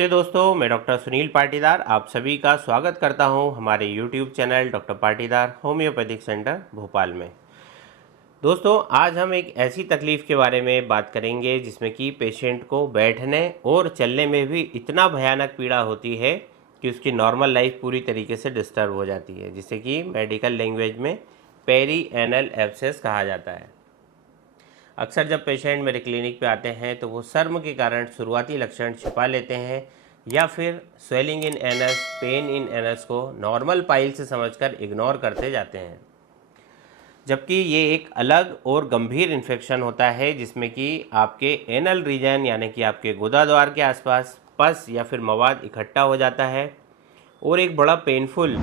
नमस्ते दोस्तों, मैं डॉक्टर सुनील पाटीदार आप सभी का स्वागत करता हूं हमारे YouTube channel doctor Patidar homeopathic centre Bhopal में। दोस्तों, आज हम एक ऐसी तकलीफ़ के बारे में बात करेंगे जिसमें कि पेशेंट को बैठने और चलने में भी इतना भयानक पीड़ा होती है कि उसकी नॉर्मल लाइफ पूरी तरीके से डिस्टर्ब हो जाती है, जिसे कि मेडिकल लैंग्वेज में पेरी एनल एब्सेस कहा जाता है। अक्सर जब पेशेंट मेरे क्लिनिक पे आते हैं तो वो शर्म के कारण शुरुआती लक्षण छिपा लेते हैं या फिर swelling in anus, pain in anus को नॉर्मल पाइल से समझकर इग्नोर करते जाते हैं, जबकि ये एक अलग और गंभीर इन्फेक्शन होता है जिसमें कि आपके एनल रीजन यानी कि आपके गुदाद्वार के आसपास पस या फिर मवाद इकट्ठा हो जाता है और एक बड़ा पेनफुल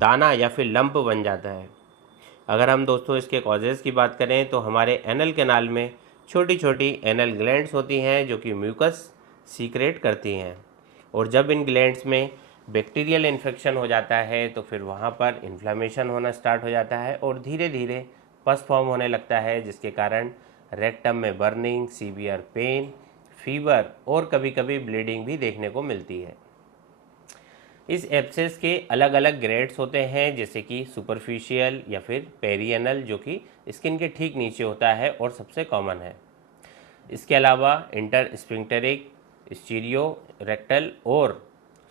दाना या फिर लंप बन जाता है। अगर हम दोस्तों इसके कॉजेज़ की बात करें तो हमारे एनल कैनाल में छोटी छोटी एनल ग्लैंड्स होती हैं जो कि म्यूकस सीक्रेट करती हैं, और जब इन ग्लैंड्स में बैक्टीरियल इन्फेक्शन हो जाता है तो फिर वहाँ पर इन्फ्लेमेशन होना स्टार्ट हो जाता है और धीरे धीरे पस फॉर्म होने लगता है, जिसके कारण रेक्टम में बर्निंग, सीवियर पेन, फीवर और कभी कभी ब्लीडिंग भी देखने को मिलती है। इस एब्सेस के अलग अलग ग्रेड्स होते हैं, जैसे कि सुपरफिशियल या फिर पेरिएनल, जो कि स्किन के ठीक नीचे होता है और सबसे कॉमन है। इसके अलावा इंटर स्फिंक्टेरिक, स्टीरियो रेक्टल और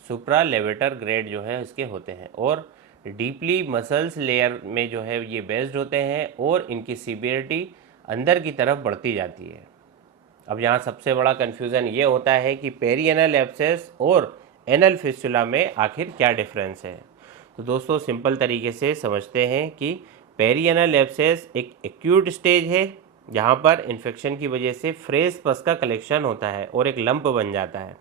सुप्रालेवेटर ग्रेड जो है इसके होते हैं, और डीपली मसल्स लेयर में जो है ये बेस्ड होते हैं और इनकी सीवियरिटी अंदर की तरफ बढ़ती जाती है। अब यहाँ सबसे बड़ा कन्फ्यूज़न ये होता है कि पेरिएनल एब्सेस और एनल फिस्टुला में आखिर क्या डिफरेंस है। तो दोस्तों सिंपल तरीके से समझते हैं कि पेरिएनल एब्सेस एक एक्यूट स्टेज है जहाँ पर इन्फेक्शन की वजह से फ्रेश पस का कलेक्शन होता है और एक लंप बन जाता है।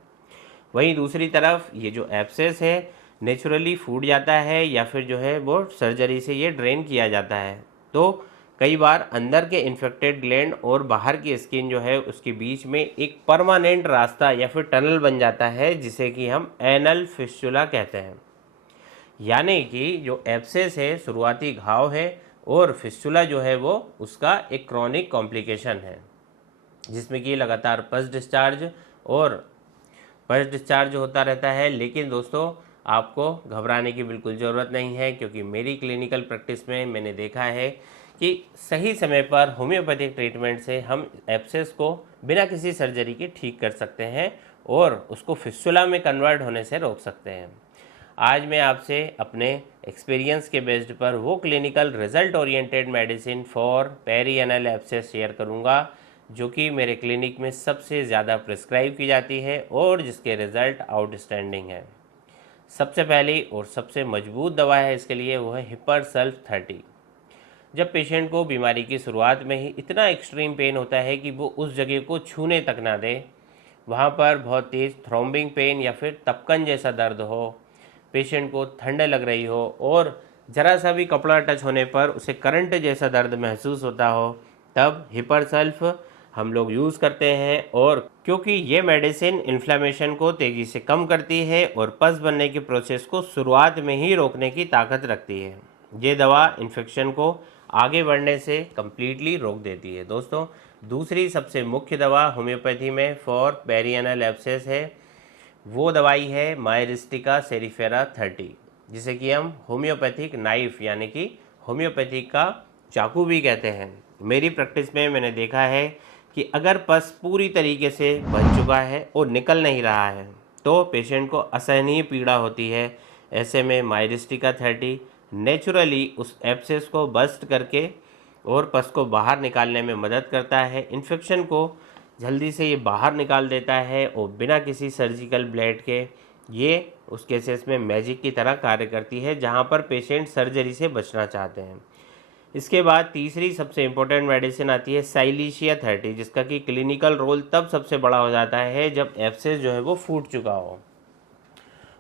वहीं दूसरी तरफ ये जो एब्सेस है नेचुरली फूट जाता है या फिर जो है वो सर्जरी से ये ड्रेन किया जाता है। तो कई बार अंदर के इन्फेक्टेड ग्लैंड और बाहर की स्किन जो है उसके बीच में एक परमानेंट रास्ता या फिर टनल बन जाता है, जिसे कि हम एनल फिस्टुला कहते हैं। यानी कि जो एब्सेस है शुरुआती घाव है और फिस्टुला जो है वो उसका एक क्रॉनिक कॉम्प्लिकेशन है, जिसमें कि लगातार पस डिस्चार्ज होता रहता है। लेकिन दोस्तों आपको घबराने की बिल्कुल ज़रूरत नहीं है, क्योंकि मेरी क्लिनिकल प्रैक्टिस में मैंने देखा है कि सही समय पर होम्योपैथिक ट्रीटमेंट से हम एब्सेस को बिना किसी सर्जरी के ठीक कर सकते हैं और उसको फिस्टुला में कन्वर्ट होने से रोक सकते हैं। आज मैं आपसे अपने एक्सपीरियंस के बेस्ड पर वो clinical result oriented medicine for perianal abscess share करूंगा जो कि मेरे क्लिनिक में सबसे ज़्यादा प्रिस्क्राइब की जाती है और जिसके रिज़ल्ट आउटस्टैंडिंग है। सबसे पहली और सबसे मजबूत दवा है इसके लिए, वो है हिपरसल्फ 30। जब पेशेंट को बीमारी की शुरुआत में ही इतना एक्सट्रीम पेन होता है कि वो उस जगह को छूने तक ना दे, वहाँ पर बहुत तेज़ थ्रोम्बिंग पेन या फिर तपकन जैसा दर्द हो, पेशेंट को ठंड लग रही हो और ज़रा सा भी कपड़ा टच होने पर उसे करंट जैसा दर्द महसूस होता हो, तब हिपरसल्फ हम लोग यूज़ करते हैं। और क्योंकि ये मेडिसिन इन्फ्लेमेशन को तेज़ी से कम करती है और पस बनने के प्रोसेस को शुरुआत में ही रोकने की ताकत रखती है, ये दवा इन्फेक्शन को आगे बढ़ने से कम्प्लीटली रोक देती है। दोस्तों दूसरी सबसे मुख्य दवा होम्योपैथी में फॉर पेरिएनल एब्सेस है, वो दवाई है माइरिस्टिका सेरिफेरा 30, जिसे कि हम होम्योपैथिक नाइफ यानी कि होम्योपैथिक का चाकू भी कहते हैं। मेरी प्रैक्टिस में मैंने देखा है कि अगर पस पूरी तरीके से बन चुका है और निकल नहीं रहा है तो पेशेंट को असहनीय पीड़ा होती है। ऐसे में माइरिस्टिका 30 नेचुरली उस एब्सेस को बस्ट करके और पस को बाहर निकालने में मदद करता है, इन्फेक्शन को जल्दी से ये बाहर निकाल देता है और बिना किसी सर्जिकल ब्लेड के ये उस केसेस में मैजिक की तरह कार्य करती है जहाँ पर पेशेंट सर्जरी से बचना चाहते हैं। इसके बाद तीसरी सबसे इम्पोर्टेंट मेडिसिन आती है साइलीशिया 30, जिसका कि क्लिनिकल रोल तब सबसे बड़ा हो जाता है जब एब्सेस जो है वो फूट चुका हो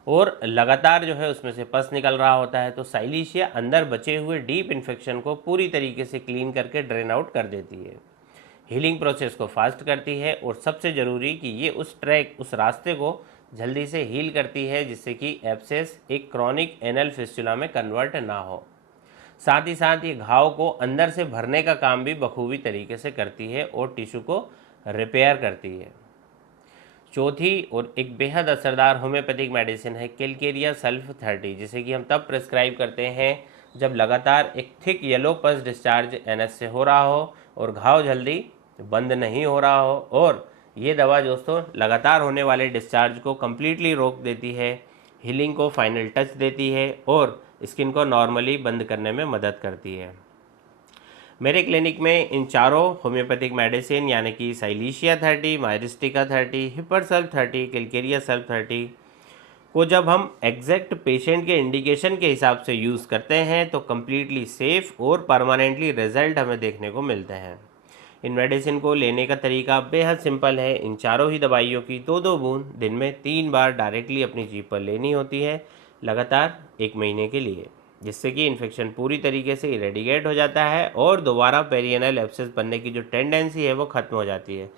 और लगातार जो है उसमें से पस निकल रहा होता है। तो साइलीशिया अंदर बचे हुए डीप इन्फेक्शन को पूरी तरीके से क्लीन करके ड्रेन आउट कर देती है, हीलिंग प्रोसेस को फास्ट करती है और सबसे ज़रूरी कि ये उस रास्ते को जल्दी से हील करती है जिससे कि एब्सेस एक क्रॉनिक एनल फिस्टुला में कन्वर्ट ना हो। साथ ही साथ ये घाव को अंदर से भरने का काम भी बखूबी तरीके से करती है और टिश्यू को रिपेयर करती है। चौथी और एक बेहद असरदार होम्योपैथिक मेडिसिन है केलकेरिया सल्फ 30, जिसे कि हम तब प्रिस्क्राइब करते हैं जब लगातार एक थिक येलो पस डिस्चार्ज एनएस से हो रहा हो और घाव जल्दी बंद नहीं हो रहा हो। और ये दवा दोस्तों लगातार होने वाले डिस्चार्ज को कम्प्लीटली रोक देती है, हीलिंग को फाइनल टच देती है और स्किन को नॉर्मली बंद करने में मदद करती है। मेरे क्लिनिक में इन चारों होम्योपैथिक मेडिसिन यानी कि साइलिशिया 30, मायरिस्टिका 30, हिपरसल्फ 30, केलकेरिया सल्फ 30 को जब हम एग्जैक्ट पेशेंट के इंडिकेशन के हिसाब से यूज़ करते हैं तो कम्प्लीटली सेफ़ और परमानेंटली रिजल्ट हमें देखने को मिलते हैं। इन मेडिसिन को लेने का तरीका बेहद सिंपल है। इन चारों ही दवाइयों की 2-2 बूंद दिन में 3 बार डायरेक्टली अपनी जीभ पर लेनी होती है लगातार 1 महीने के लिए, जिससे कि इन्फेक्शन पूरी तरीके से इरेडिकेट हो जाता है और दोबारा पेरिएनल एब्सेस बनने की जो टेंडेंसी है वो ख़त्म हो जाती है।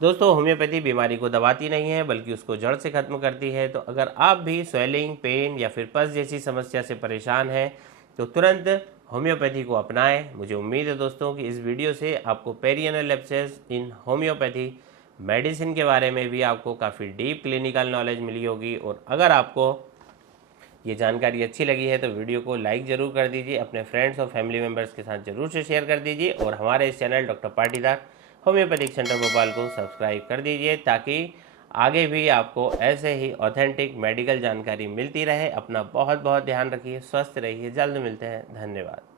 दोस्तों होम्योपैथी बीमारी को दबाती नहीं है बल्कि उसको जड़ से ख़त्म करती है। तो अगर आप भी स्वेलिंग, पेन या फिर पस जैसी समस्या से परेशान हैं तो तुरंत होम्योपैथी को अपनाएं। मुझे उम्मीद है दोस्तों कि इस वीडियो से आपको पेरिएनल एब्सेस इन होम्योपैथी मेडिसिन के बारे में भी आपको काफ़ी डीप क्लिनिकल नॉलेज मिली होगी। और अगर आपको ये जानकारी अच्छी लगी है तो वीडियो को लाइक ज़रूर कर दीजिए, अपने फ्रेंड्स और फैमिली मेम्बर्स के साथ ज़रूर से शेयर कर दीजिए और हमारे इस channel doctor Patidar homeopathic centre Bhopal को सब्सक्राइब कर दीजिए ताकि आगे भी आपको ऐसे ही ऑथेंटिक मेडिकल जानकारी मिलती रहे। अपना बहुत बहुत ध्यान रखिए, स्वस्थ रहिए, जल्द मिलते हैं, धन्यवाद।